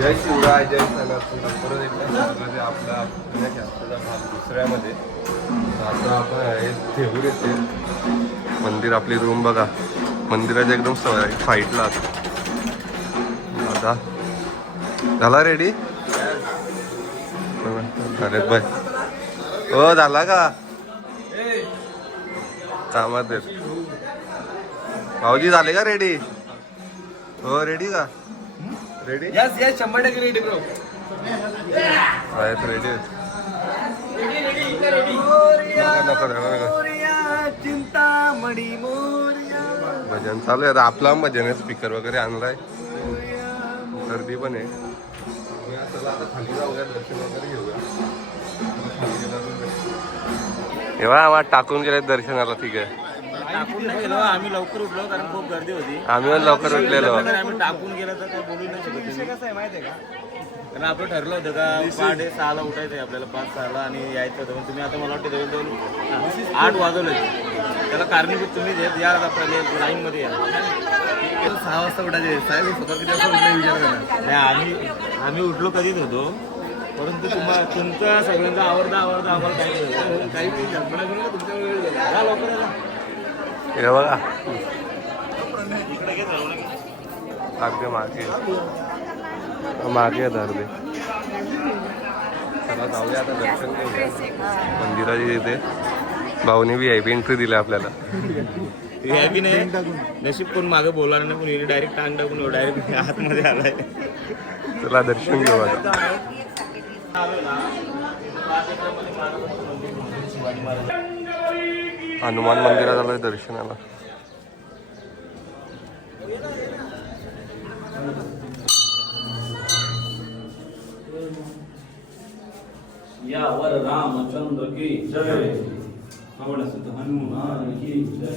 जय शिवराय, जय सनातन. परत एकदा आपला जास्तचा भाग दुसऱ्यामध्ये. आता आपण आहे थेऊर येथे मंदिर. आपली रूम बघा, मंदिराच्या एकदम साईडला. दादा झाला रेडी? अरे बाय हो, झाला का कामात? भाऊजी झाले का रेडी? हो रेडी का? Ready? Yes yes 100% ready bro. आहेत रेडी. चिंतामणी मोरया. भजन चालू आहे. आपला भजन आहे, स्पीकर वगैरे आणलाय. गर्दी पण आहे. चला आता खाली जाऊया, दर्शन वगैरे घेऊया. एव्हा टाकून गेले दर्शनाला. ठीक आहे, टाकून नाही गेलो आम्ही, लवकर उठलो कारण खूप गर्दी होती. आम्ही पण लवकर उठलेलो. आम्ही टाकून गेलो तर काही बोलू नाही शकत. कसं आहे माहिती आहे का, कारण आपलं ठरलं होतं का 5:30 उठायचं आहे आपल्याला, 5-6 आणि यायचं होतं. पण तुम्ही आता मला वाटतं जवळजवळ 8 वाजवले. त्याला कारणीभूत तुम्ही या पहिले लाईनमध्ये या. 6 वाजता उठायचे साहेब. स्वतः किती वाजता उठले विचार करा. नाही आम्ही उठलो कधीच होतो, परंतु तुमचा सगळ्यांचा आवडता आम्हाला काही कल्पना करून तुमच्या वेळ गेला. लवकर आला हे बघा अगदी मागे धरले. चला जाऊया आता, दर्शन घेऊया मंदिराची. इथे भाऊने VIP एंट्री दिली आपल्याला. VIP नाही, नशीब कोण मागे बोलणार नाही, पण डायरेक्ट टांग टाकून डायरेक्ट आतमध्ये आलाय. चला दर्शन घेऊ आता. हनुमान मंदिरात आलोय दर्शनाला. यावर रामचंद्र की जय. हनुमान की जय.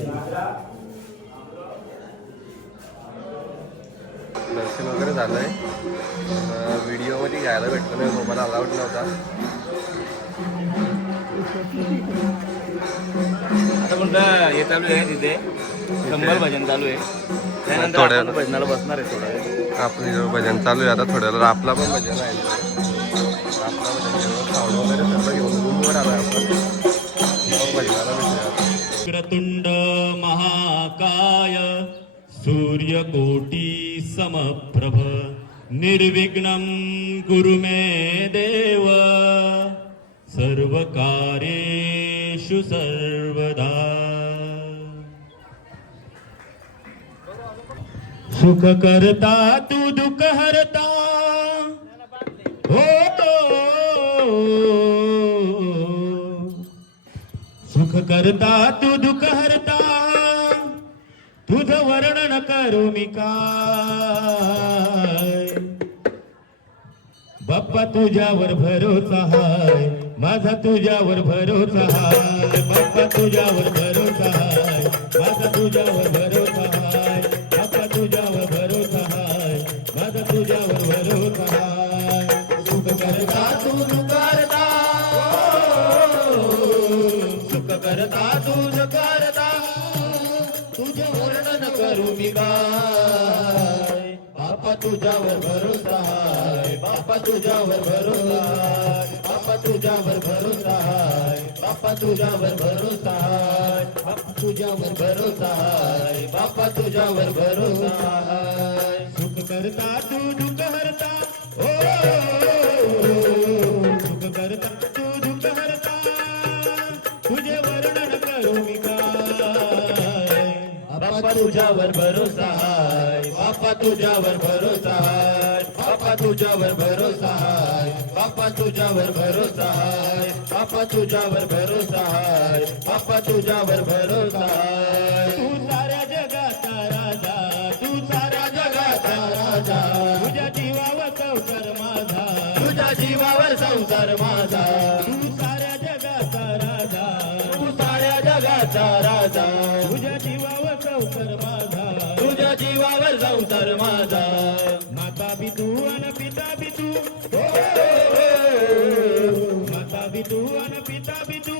दर्शन वगैरे झालंय. व्हिडिओ मध्ये घ्यायला भेटलं नाही, मोबाईल अलाउड नव्हता. आता कोणतं हे चालू आहे तिथे, 100 भजन चालू आहे. त्यानंतर आपण भजनाला बसणार आहे थोडा वेळ. आपलं भजन चालू आहे आता थोड्या वेळ. आपला पण भजन आहे. आपला भजन साऊंड वगैरे सगळं घेऊन रूमवर आलोय आपण. भजनाला भेटूया. वक्रतुंड महाकाय सूर्यकोटी समप्रभ निर्विघ्नं कुरु मे देव सर्वकार्येषु सर्वदा. सुख करता तू दुःख हरता हो. सुख करता तू दुःख हरता, तुझं वर्णन करू मी काय. बाप्पा तुझ्यावर भरोसा हाय, माझा तुझ्यावर भरोसा हाय. बाप्पा तुझ्यावर भरोसा हाय, माझा तुझ्यावर भरोसा हाय. बाप्पा तुझ्यावर भरोसा हाय, माझा तुझ्यावर भरोसा हाय. सुख करता तू दुःख हरता, सुख करता तू दुःख हरता, तुझे वर्णन करू मी काय. बाप्पा तुझ्यावर भरोसा हाय, बाप्पा तुझ्यावर भरोसा हाय. बाप्पा तुझ्यावर भरोसा हाय, बाप्पा तुझ्यावर भरोसा हाय. बाप्पा तुझ्यावर भरोसा हाय, बाप्पा तुझ्यावर भरोसा हाय. सुख करता तू दुःख हरता ओ. सुख करता तू दुःख हरता, तुझे वर्णन करू मी काय. बाप्पा तुझ्यावर भरोसा हाय, बाप्पा तुझ्यावर भरोसा हाय. बाप्पा तुझ्यावर भरोसा हाय, बाप्पा तुझ्यावर भरोसा हाय. बाप्पा तुझ्यावर भरोसा हाय, बाप्पा तुझ्यावर भरोसा हाय. तू साऱ्या जगाचा राजा, तू साऱ्या जगाचा राजा, तुझ्या जीवावर संसार माझा, तुझ्या जीवावर संसार माझा. तू साऱ्या जगाचा राजा, तू साऱ्या जगाचा राजा, तुझ्या जीवावर संसार माझा, तुझ्या जीवावर संसार माझा. माता बी तू आणि पिता बी तू, माता बी तू आणि पिता बी तू,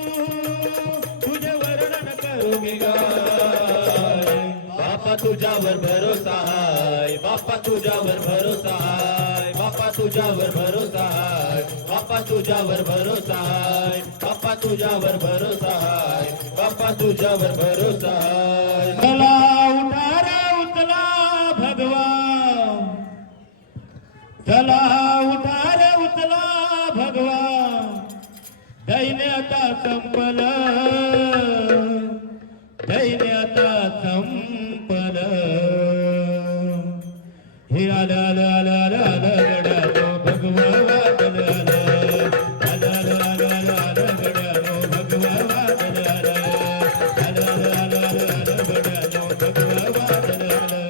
तुझे वर्णन करू मी काय. बाप्पा तुझ्यावर भरोसा हाय, बाप्पा तुझ्यावर भरोसा हाय. बाप्पा तुझ्यावर भरोसा आहे बाप्पा तुझ्यावर भरोसा आहे बाप्पा तुझ्यावर भरोसा आहे बाप्पा तुझ्यावर भरोसा आहे चला उठा रे उचला भगवान चला उठा रे उचला भगवान दैन्य आता संपलं दैन्य आता संपलं हे आलं आलं आलं आलं आलं गड्यानो भगवा वादळ आलं आलं आलं आलं आलं आलं गड्यानो भगवा वादळ आलं आलं आलं आलं आलं आलं गड्यानो भगवा वादळ आलं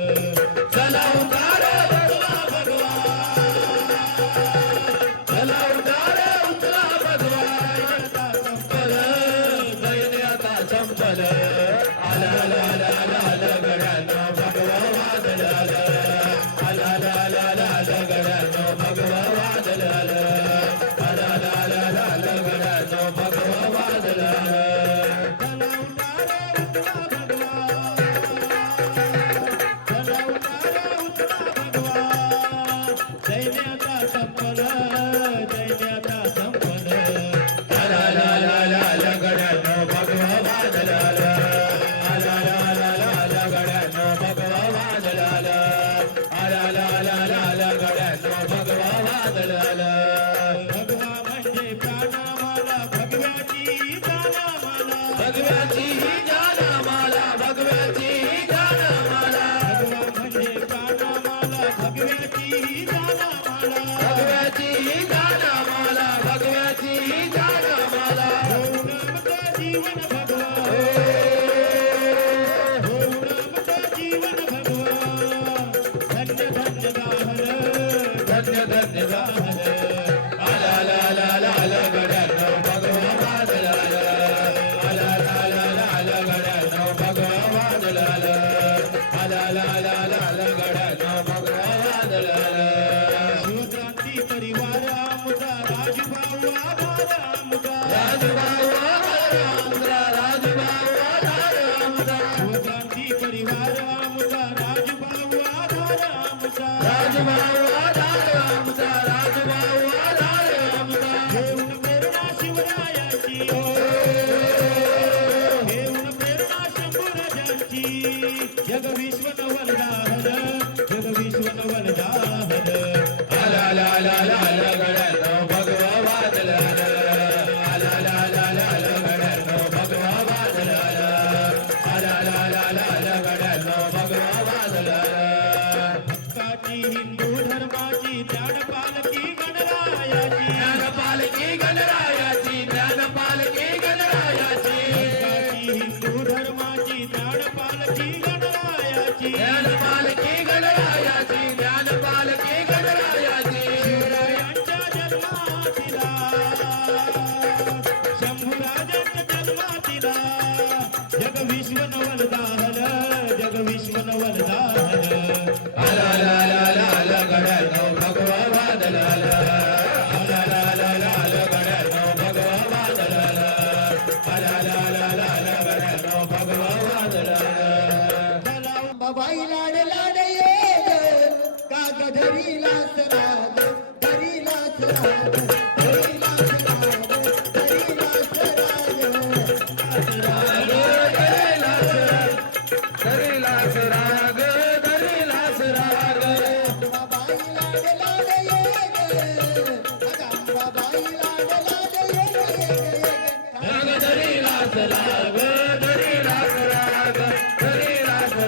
चला उतार भगवा भगवा चला उतार उचला भगवा आता संपलं दैन्य आता संपलं आलं आलं आलं आलं आलं गड्यानो भगवा वादळ आलं जग विश्व नवलदाहन जग विश्व नवलदाहन आला आला आला आला आला गड्यानो भगवा वादळ आला आला आला आला आला आला गड्यानो भगवा वादळ आला आला आला आला आला आला गड्यानो भगवा वादळ आला हक्काची हिंदू धर्माची ज्ञान पालकी गणरायाची ज्ञान पालकी गणरायाची ज्ञान पालकी गणरायाची हक्काची हिंदू धर्माची ज्ञान पालकी ज्ञान पालकी गणरायाची ज्ञान पालकी गणरायाची शिवरायांच्या जन्मातिला शंभूराजांच्या जन्मातिला जग विश्व नवलदाहन जग विश्व नवलदाहन आला आला आला आला आला गड्यानो भगवा वादळ आला आला आला आला आला आला गड्यानो भगवा वादळ आला आला आला आला आला आला गड्यानो भगवा वादळ आला बाबाई लाड लाड ये काग धरीलास राग धरीलास राग धरीलास राग धरीलास राग धरीलास राग बाबाई लाड लाड ये बाबाई लाड लाड ये काग धरीलास राग धरीलास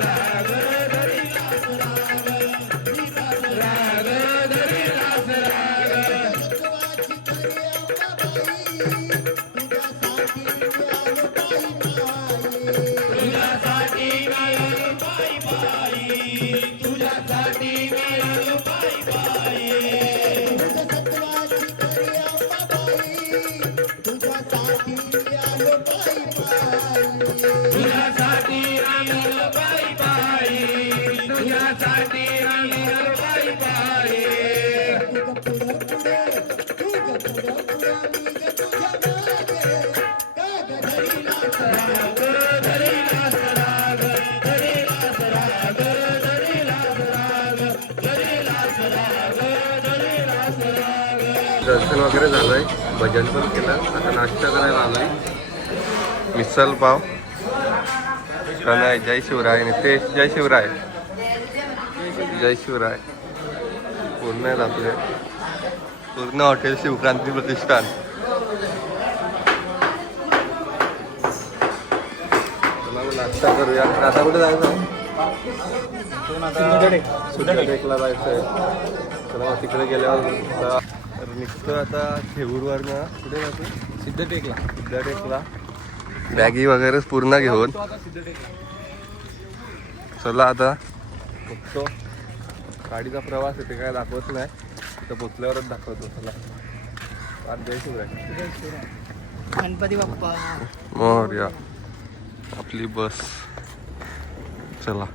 राग धरीलास राग तुझ्यासाठी दर्शन वगैरे झालंय, भजन पण केलं. आता नाश्ता करायला आलोय. मिसल पाव, प्रणय, जय शिवराय. नितेश, जय शिवराय. जय शिवराय. पूर्ण आहेत आपले, पूर्ण हॉटेल शिवक्रांती प्रतिष्ठान. चला मग नाश्ता करूया. आता कुठे जायचं? सिद्धटेकला जायचंय. चला मग तिकडे गेल्यावर निघतो आता थेऊरवरनं. कुठे जातो? सिद्धटेकला. बॅगी वगैरे पूर्ण घेऊन चला आता निघतो. गाडीचा प्रवास आहे ते काय दाखवत नाही, तिथं पोचल्यावरच दाखवतो. चला. जय शिवराय. गणपती बाप्पा. मोरया. आपली बस. चला.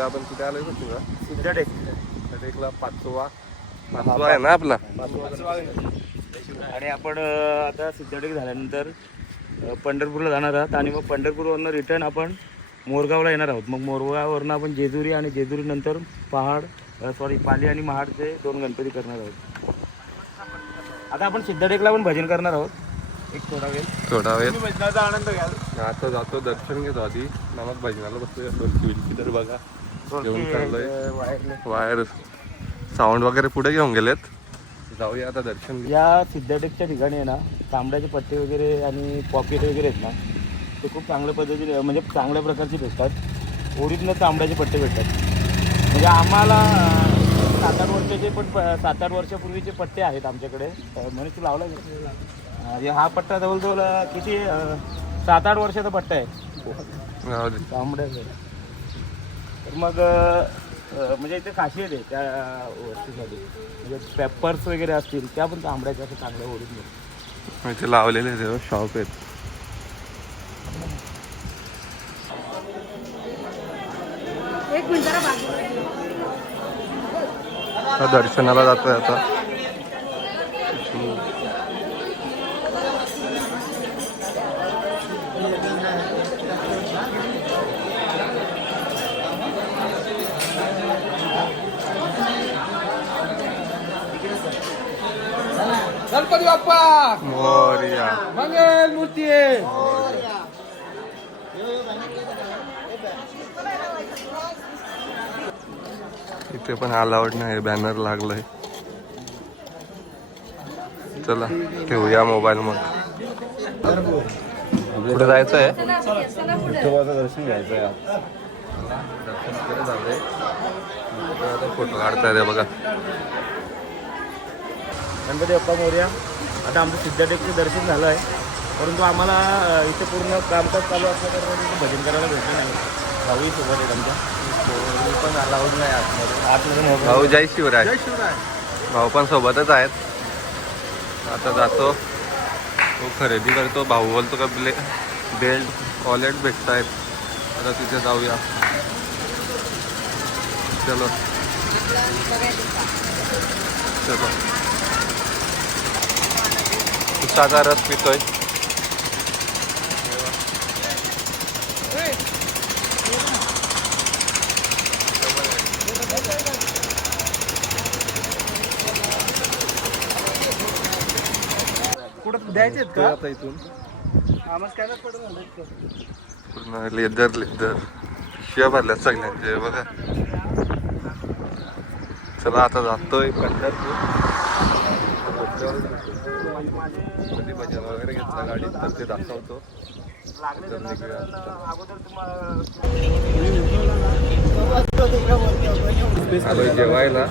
आपण कुठे आलोय का तुला? सिद्धटेकला पाचवा आहे ना आपला. आणि आपण आता सिद्धटेक झाल्यानंतर पंढरपूरला जाणार आहात आणि मग पंढरपूरवरनं रिटर्न आपण मोरगावला येणार आहोत. मग मोरगाववरनं आपण जेजुरी आणि जेजुरीनंतर पाली आणि महाडचे 2 गणपती करणार आहोत. आता आपण सिद्धटेकला पण भजन करणार आहोत एक थोडा वेळ. भजनाचा आनंद घ्याल. आता जातो, दर्शन घेतो आधी, मग भजनाला बसतो. तर बघा घेऊन चाललोय. वायर साऊंड वगैरे पुढे घेऊन गेलेत. जाऊया आता दर्शन. या सिद्धटेकच्या ठिकाणी आहे ना, तांबड्याचे पट्टे वगैरे आणि पॉकेट वगैरे आहेत ना, ते खूप चांगल्या पद्धतीने म्हणजे चांगल्या प्रकारचे भेटतात. ओरिजिनल तांबड्याचे पट्टे भेटतात. म्हणजे आम्हाला 7-8 वर्षाचे पण 7-8 वर्षापूर्वीचे पट्टे आहेत आमच्याकडे. म्हणून तू लावला का? हा पट्टा जवळजवळ किती 7-8 वर्षाचा पट्टा आहे तांबड्याचा. तर मग म्हणजे इथे खासियत आहे त्या वस्तूसाठी. म्हणजे पेपर्स वगैरे असतील त्या पण तांबड्याच्या असं चांगल्या ओरिजिनल इथे लावलेले शॉप आहेत. एक मिनिट जरा बाजूला. दर्शनाला जातोय आता. गणपती बाप्पा मोरया. मंगल मूर्ती. इथे पण अलाउड नाही, बॅनर लागलंय. चला ठेवूया मोबाईल मग. कुठे जायचं आहे? दर्शन घ्यायचं आहे. दर्शन वगैरे झालंय. आता फोटो काढताय ते बघा. गणपती बाप्पा मोरया. आता आमचं सिद्धटेकचं दर्शन झालं आहे, परंतु आम्हाला इथे पूर्ण कामकाज चालू असल्याकारणाने भजन करायला भेटलं नाही. भाऊही सोबत आहेत आमच्या. पण अलाउड नाही आतमध्ये. भाऊ जय शिवराय. भाऊ पण सोबतच आहेत. आता जातो, तो खरेदी करतो. भाऊ बोलतो का बेल्ट वॉलेट भेटत आहेत. आता तिथे जाऊया. चलो चलो. उसाचा रस पितोय. कुठं द्यायचे का आता इथून पूर्ण पूर्ण लेदर शिया भरल्यात सगळ्यांचे बघा. चला आता जातोय पंढरपूर. कधी भजन वगैरे घेतला गाडीत तर ते दाखवतो. आलोय जेवायला.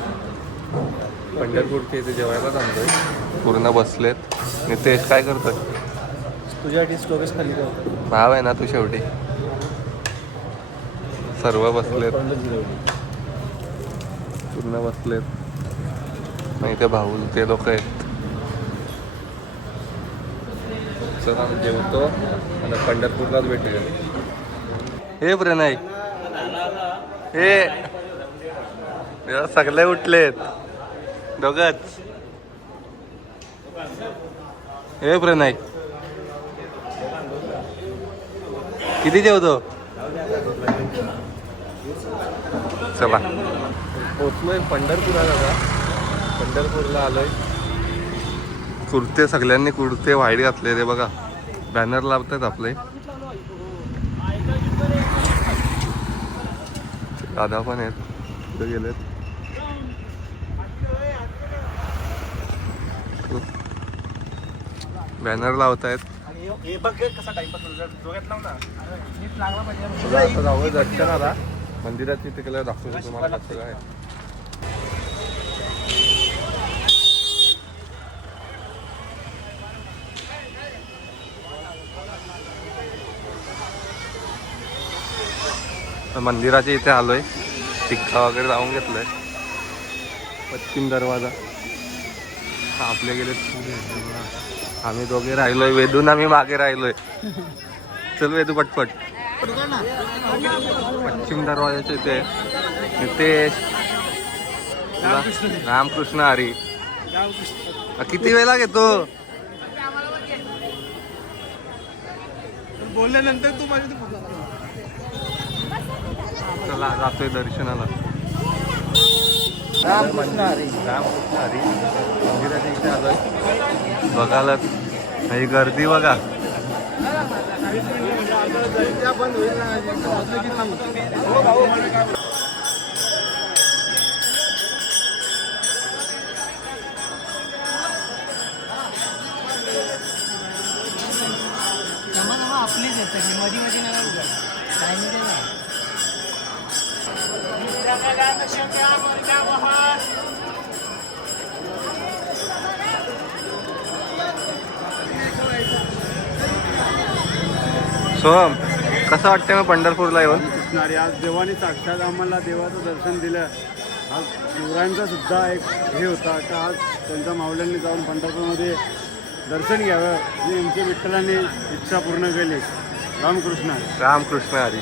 पंढरपूरच्या इथे जेवायला थांबलोय. पूर्ण बसलेत. नितेश काय करतोय? तुझ्यासाठी स्टोरेज खाली भाव आहे ना तू शेवटी. सर्व बसलेत, पूर्ण बसलेत. नाही ते भाऊ ते लोक आहेत. चला जेवतो आणि पंढरपूरलाच भेटूया. हे प्रणय हे सगळे उठलेत दोघच. हे प्रणय किती जेवतो. चला पोचलोय पंढरपुरात. आता पंढरपूरला आलोय. कुर्ते सगळ्यांनी कुर्ते व्हाईट घातले ते बघा. बॅनर लावतात आपले. दादा पण आहेत तिथे गेलेत. बॅनर लावतायत. आता जाऊ दर्शनाला. मंदिराची तिकडे दाखवतो तुम्हाला कसं काय. मंदिराच्या इथे आलोय. टिक्का वगैरे लावून घेतलाय. पश्चिम दरवाजा. आपले गेले. आम्ही दोघे राहिलोय. वेदून आम्ही मागे राहिलोय. चल वेदू पटपट. पश्चिम दरवाजाच्या इथे नितेश रामकृष्ण हरी. किती वेळा घेतो बोलल्यानंतर तू माझ्या. चला जातोय दर्शनाला. रामकृष्ण हरी. रामकृष्ण हरी मंदिराच्या इथे आलोय. बघायला ही गर्दी बघा. आपलीच आहे सगळी. मध्ये मध्ये नका उघड. काय नाही काय. सोहम कसं वाटतंय मग पंढरपूरला येऊन. आज देवाने साक्षात आम्हाला देवाचं दर्शन दिलं. आज शिवरायांचा सुद्धा एक हे होता का आज त्यांच्या मावल्यांनी जाऊन पंढरपूरमध्ये दर्शन घ्यावं ही आमची विठ्ठलाने इच्छा पूर्ण केली. रामकृष्ण रामकृष्ण हरी.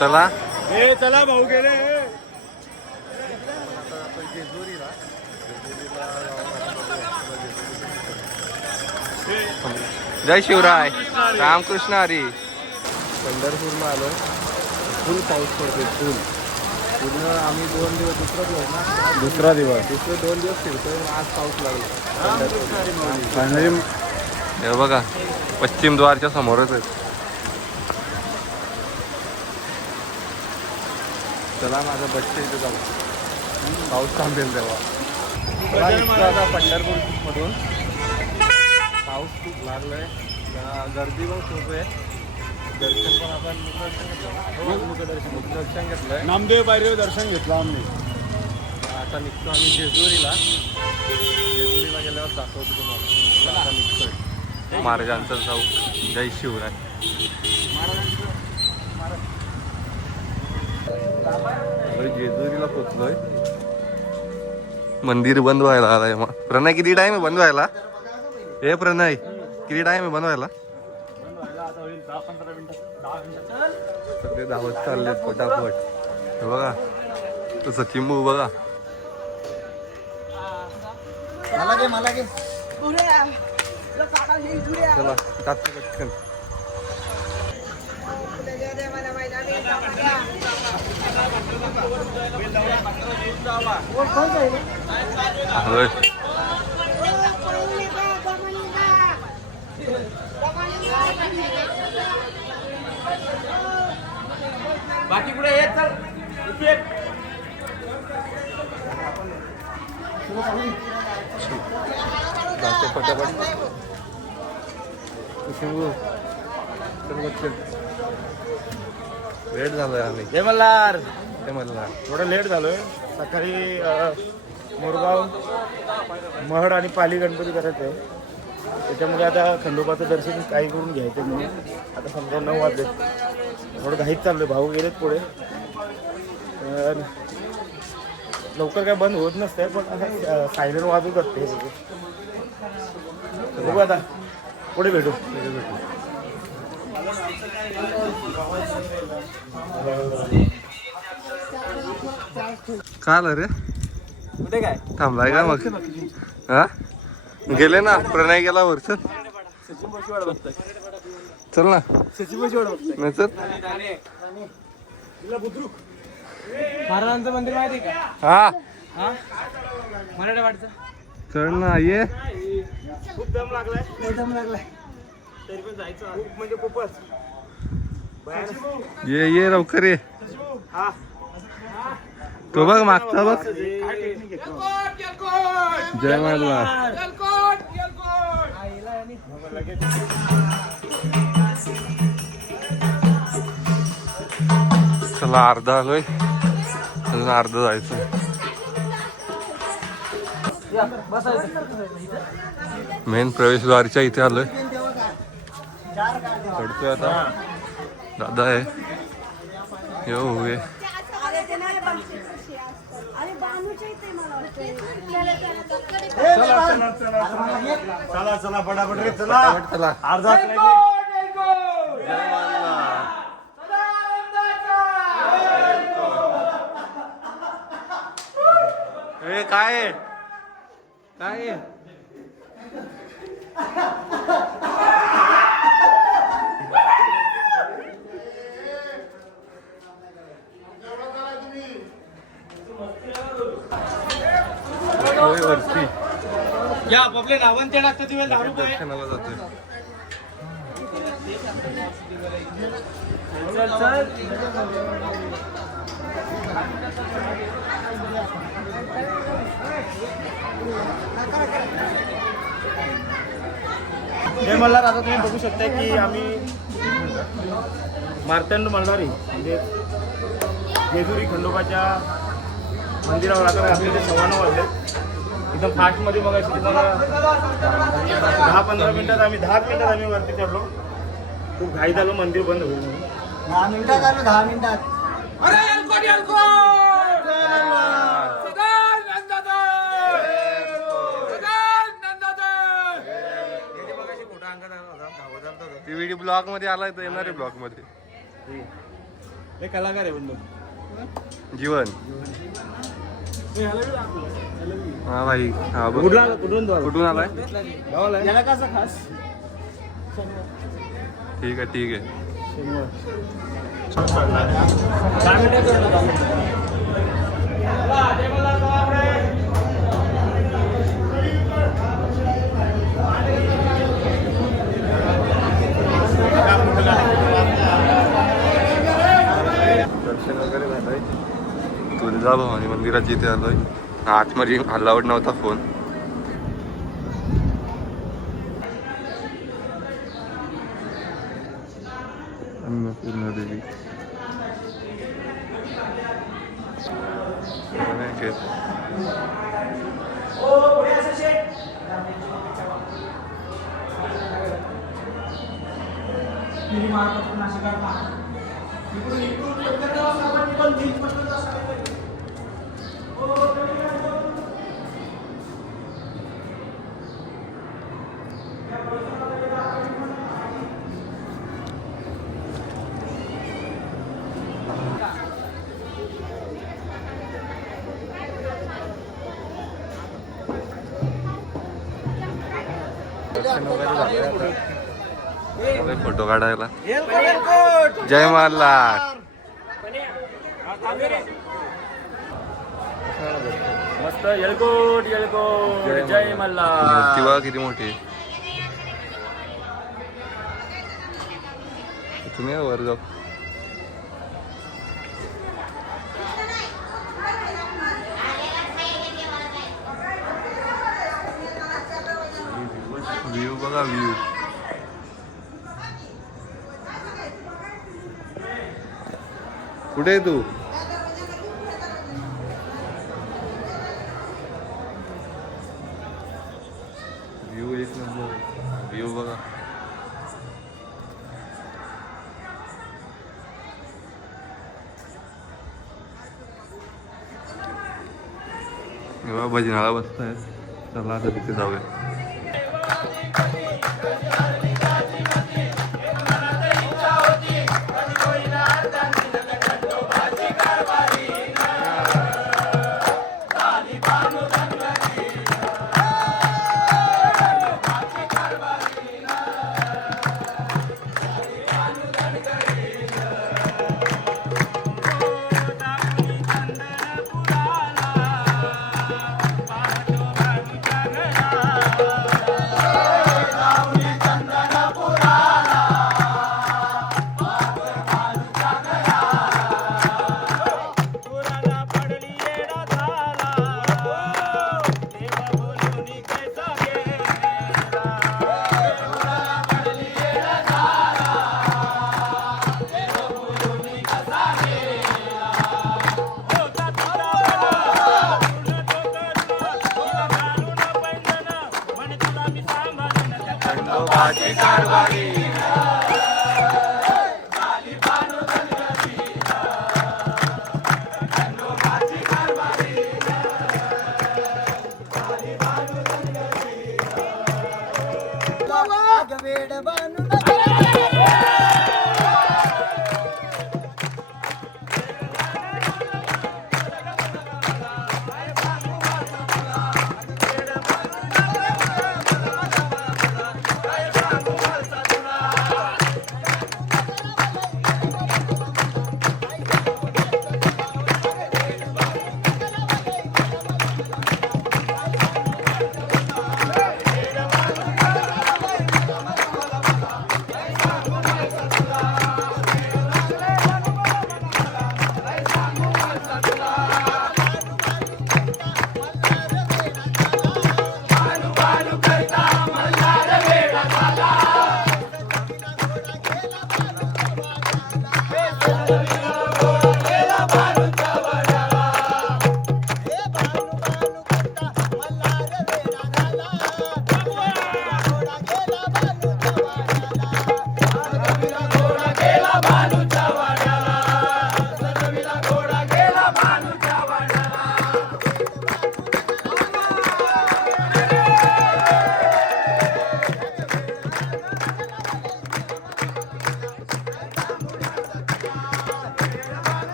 चला हे चला भाऊ गेले. जय शिवराय. रामकृष्ण हरी. पंढरपूरला आलो. फुल पाऊस पडतोय. फुल पूर्ण आम्ही 2 दिवस दुसरा दिवस दुसरे 2 दिवस फिरतोय. आज पाऊस लागला. हे बघा पश्चिम द्वारच्या समोरच आहे. चला माझं बसचे इथे जाऊ. पाऊस थांबेल तेव्हा. आता पंढरपूर मधून पाऊस खूप लागलाय. गर्दी पण खूप आहे. दर्शन पण आपण मुखदर्शन घेतलंय. नामदेव बायदेव दर्शन घेतलं आम्ही. आता निघतो आम्ही जेजुरीला. जेजुरीला गेल्यावर दाखवतो तुम्हाला. आता निघतोय. महाराजांचा चौक. जय शिवराय. जेजुरीला पोचलोय. मंदिर बंद व्हायला आलाय. मग प्रणय किती टाइम आहे बंद व्हायला. हे प्रणय किती टाइम आहे बंद व्हायला. सगळे धावत चाललेत पटापट. हे बघा तसं चिंबू बघा. मला घे. चला टाकतो पटकन. आलोय. बाकी पुढे येत चल. जातो पटापट. चिंबू चल पटकन. लेट झालोय आम्ही. जय मल्हार. ते मला थोडं लेट झालोय. सकाळी मोरगाव महड आणि पाली गणपती करायचं आहे. त्याच्यामुळे आता खंडोबाचं दर्शन काही करून घ्यायचं म्हणून आता समजा 9 वाजले. थोडं घाईत चाललोय. भाऊ गेलेत पुढे. लवकर काय बंद होत नसते पण सायरन वाजवतात ते बघू आता पुढे भेटू. का आलं रे कुठे काय थांबलाय का मग हा गेले ना प्रणय गेला वर चल सचिन बशी वाट बघताय चल ना सचिन बशी वाट बघताय नाही चल महाराजांचं मंदिर माहिती आहे का? हा हा मराठा वाटचं चल ना ये खूप दम लागलाय एकदम लागलाय. तरी पण जायचं खूप म्हणजे खूपच ये लवकर ये हा तो बघ मागचा बघ काय टेक्निक घेतो जय माला चला अर्धा आलोय अजून अर्ध जायचं मेन प्रवेशद्वारच्या इथे आलोय चढतोय आता दादा आहे येऊ ये चला चला पटापट रे चला चला अर्धा ए काय आहे? काय आहे? होय, वरती या पब्लिक रावण ते टाकतं तुम्ही 10 रुपये. दर्शनाला जातोय जय मल्हार. आता तुम्ही बघू शकता की आम्ही मार्तंड मल्हारी म्हणजे जेजुरी खंडोबाच्या मंदिरावर आता आपले ते 9:15 वाजले. एकदम फास्टमध्ये मग अशी तुम्हाला 10-15 मिनिटात आम्ही 10 मिनिटात आम्ही वरती चढलो. खूप घाई झालो मंदिर बंद होईल म्हणून. 10 मिनिटात आलो 10 मिनिटात. ती व्हिडिओ ब्लॉग मध्ये आलाय तर येणार आहे ब्लॉग मध्ये हे कलाकार आहे बंधू. जीवन हा भाई हा बघ कुठून आलाय याला कसं खास ठीक आहे दर्शन वगैरे झालंय तुळजाभवानी मंदिराची इथे आलोय आतमध्ये अलाउड नव्हता फोन अन्नपूर्णा देवी फोटो काढायला जय मल्हार मस्त येळकोट जय मल्हार. किंवा किती मोठी आहे तुम्ही वर जाऊ व्ह्यू बघा व्ह्यू कुठे आहे तू व्ह्यू एक नंबर व्ह्यू बघा तेव्हा भजनाला बसताय. चला आता तिथे जाऊया.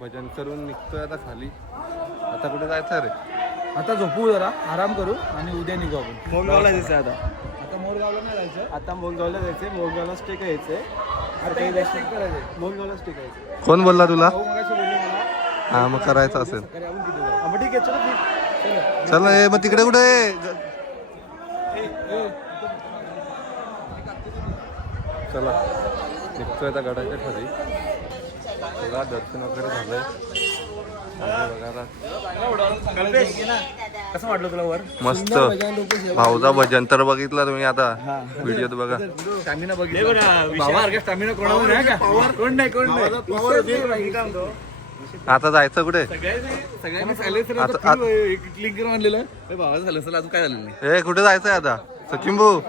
भजन करून निघतोय आता खाली. आता कुठे जायचं रे? आता झोपू जरा, आराम करू आणि उद्या निघू आपण. मोरगावला जायचं आता. आता मोरगावला नाही जायचं, आता मोरगावला जायचंय. मोरगावला स्टे करायचंय. आता इथे स्टे करायचं. मोरगावला स्टे करायचं. कोण बोलला तुला? भाऊ मगाशी बोलले मला हा मग करायचं असेल. सकाळी आपण तिथे जाऊ. हा, मग ठीक आहे, चलो ठीक. चल ए, मग तिकडे कुठे आहे? चला निघतोय आता गडाच्या खाली. चला दर्शन वगैरे झालंय. बघा कसं वाटलं तुला वर? मस्त भाऊचा भजन तर बघितला तुम्ही आता व्हिडिओत बघा. स्टॅमिना बघितला. स्टॅमिना कोणावर नाही का? कोण नाही, कोण नाही. आता जायचं कुठे? सगळ्यांनी सायलेन्सर आता- क्लिक करून आणलेलं. भावा झालं असेल, अजून काय झालं नाही. ए कुठे जायचंय आता? सचिन भाऊ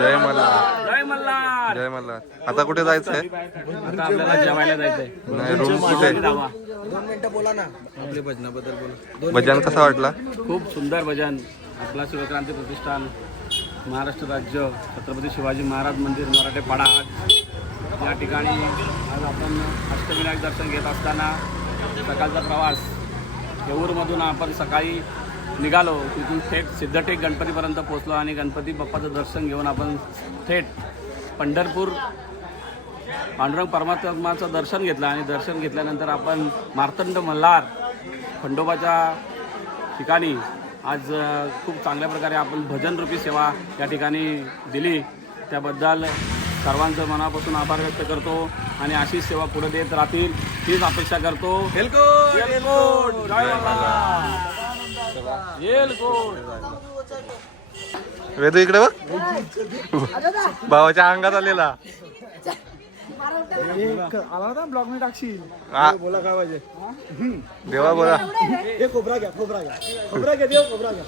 जय मल्हार. जय मल्हार. जय मल्हार. आता कुठे जायचंय? आता आपल्याला जेवायला जायचंय. नाही रूम कुठे? 2 मिनिटं बोला ना आपल्या भजनाबद्दल बोला. भजन कसा वाटला? खूप सुंदर भजन. आपला शिवक्रांती प्रतिष्ठान, महाराष्ट्र राज्य, छत्रपती शिवाजी महाराज मंदिर, मराठे पाडा. या ठिकाणी आज आपण अष्टविनायक दर्शन घेत असताना सकाळचा प्रवास येऊरमधून आपण सकाळी निघालो. तिथून थेट सिद्धटेक गणपतीपर्यंत पोहोचलो आणि गणपती बाप्पाचं दर्शन घेऊन आपण थेट पंढरपूर पांडुरंग परमात्माचं दर्शन घेतलं आणि दर्शन घेतल्यानंतर आपण मार्तंड मल्हार खंडोबाच्या ठिकाणी आज खूप चांगल्या प्रकारे आपण भजनरूपी सेवा या ठिकाणी दिली. त्याबद्दल सर्वांचं मनापासून आभार व्यक्त करतो आणि अशीच सेवा पुढे देत राहतील हीच अपेक्षा करतो. येलकोट जय मल्हार. येलकोट. वेदू इकडे बघ. भावाच्या अंगात आलेला. आला होता ब्लॉग मध्ये टाकशील. हा. बोला काय पाहिजे. देवा बोला. हे खोबरा घ्या खोबरा घ्या खोबरा घ्या देव खोबरा घ्या.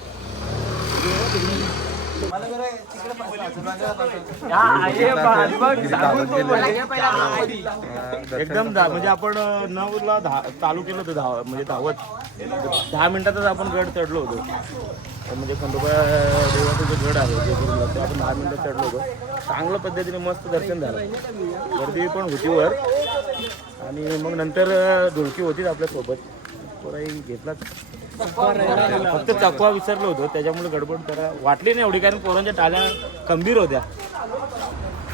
एकदम म्हणजे आपण 9ला चालू केलं होतं म्हणजे धावत 10 मिनिटातच आपण गड चढलो होतो. म्हणजे खंडोबा देवाचं जे गड आहे जेजुरीला ते आपण 10 मिनिटात चढलो होतो. चांगल्या पद्धतीने मस्त दर्शन झालं. गर्दी पण होती वर आणि मग नंतर ढोलकी होतीच आपल्यासोबत. थोडाही घेतला फक्त चकवा विसरलो होतो त्याच्यामुळे गडबड जरा वाटली नाही एवढी कारण पोरांच्या टाळ्या खंबीर होत्या.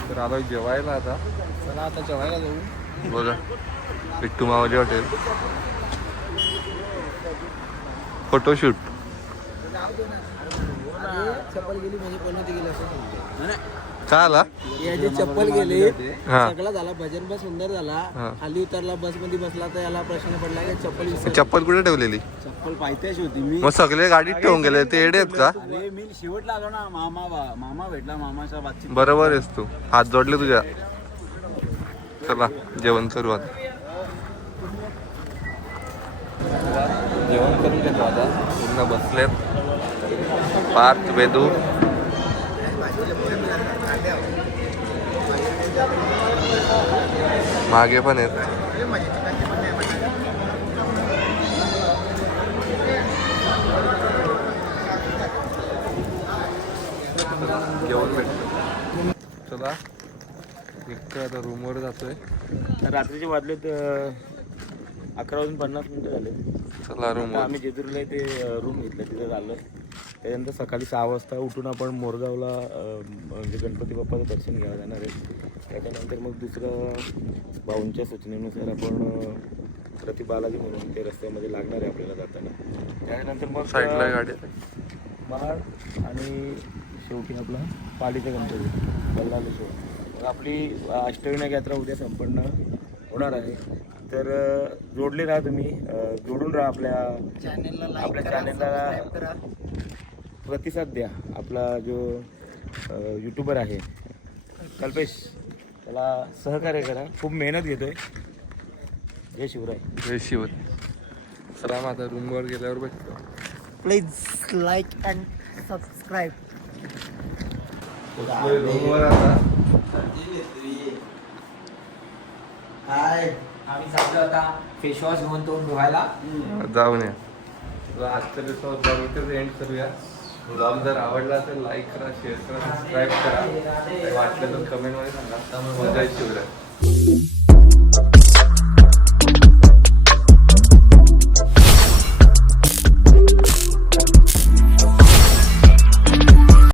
तर आलो जेवायला आता. चला आता जेवायला जाऊ. बघा पिट्टू मावली हॉटेल फोटोशूट. चप्पल गेली म्हणजे कोणाची गेली असं समजतो. का आला? याची चप्पल गेली हा. सगळं झाला भजन बस सुंदर झाला. हा. खाली उतरला बस मध्ये बसला तर याला प्रश्न पडला की चप्पल विसरली. चप्पल कुठे ठेवलेली? चप्पल पायथ्याशी होती. मी मग सगळे गाडीत ठेवून गेले ते एडे आहेत का? अरे मी शेवटला आलो ना. मामा भेटला. मामाच्या बाबतीत बरोबर आहेस तू. हात जोडले तुझ्या. चला जेवण करू आता. जेवण करून घेतो आता. पूर्ण बसलेत पार्थ वेदू. मागे पण आहेत. जेवण भेटतं. चला निघतोय आता रूमवर जातोय. रात्रीचे वाजलेत 11:50 झाले. चला रूम. आम्ही जेजुरीला ते रूम घेतलं तिथे झालं. त्याच्यानंतर सकाळी 6 वाजता उठून आपण मोरगावला म्हणजे गणपती बाप्पाचं दर्शन घ्यायला जाणार आहे. त्याच्यानंतर मग दुसरं भाऊंच्या सूचनेनुसार आपण प्रति बालाजी म्हणून ते रस्त्यामध्ये लागणार आहे आपल्याला जाताना. त्याच्यानंतर मग साईडला गाडी. महाड आणि शेवटी आपला पालीचा गणपती बल्लाळेश्वर. मग आपली अष्टविनायक यात्रा उद्या संपन्न होणार आहे. तर जोडले राहा तुम्ही. जोडून राहा आपल्या चॅनेलला. प्रतिसाद द्या. आपला जो यूट्यूबर आहे कल्पेश त्याला सहकार्य करा. खूप मेहनत घेतोय. जय शिवराय. जय शिव. चला मग आता रूमवर गेल्यावर भेटतो. Please like and subscribe. रूमवर आता आम्ही चाललो आता फेसवॉश घेऊन तोंड धुवायला. जाऊन या. तुला आजच्या दिवसावर ब्लॉग इथेच एंड करूया. ब्लॉग जर आवडला तर लाईक करा, शेअर करा, सबस्क्राईब करा. वाटलं तर कमेंटमध्ये सांगा. मजा शिवराय.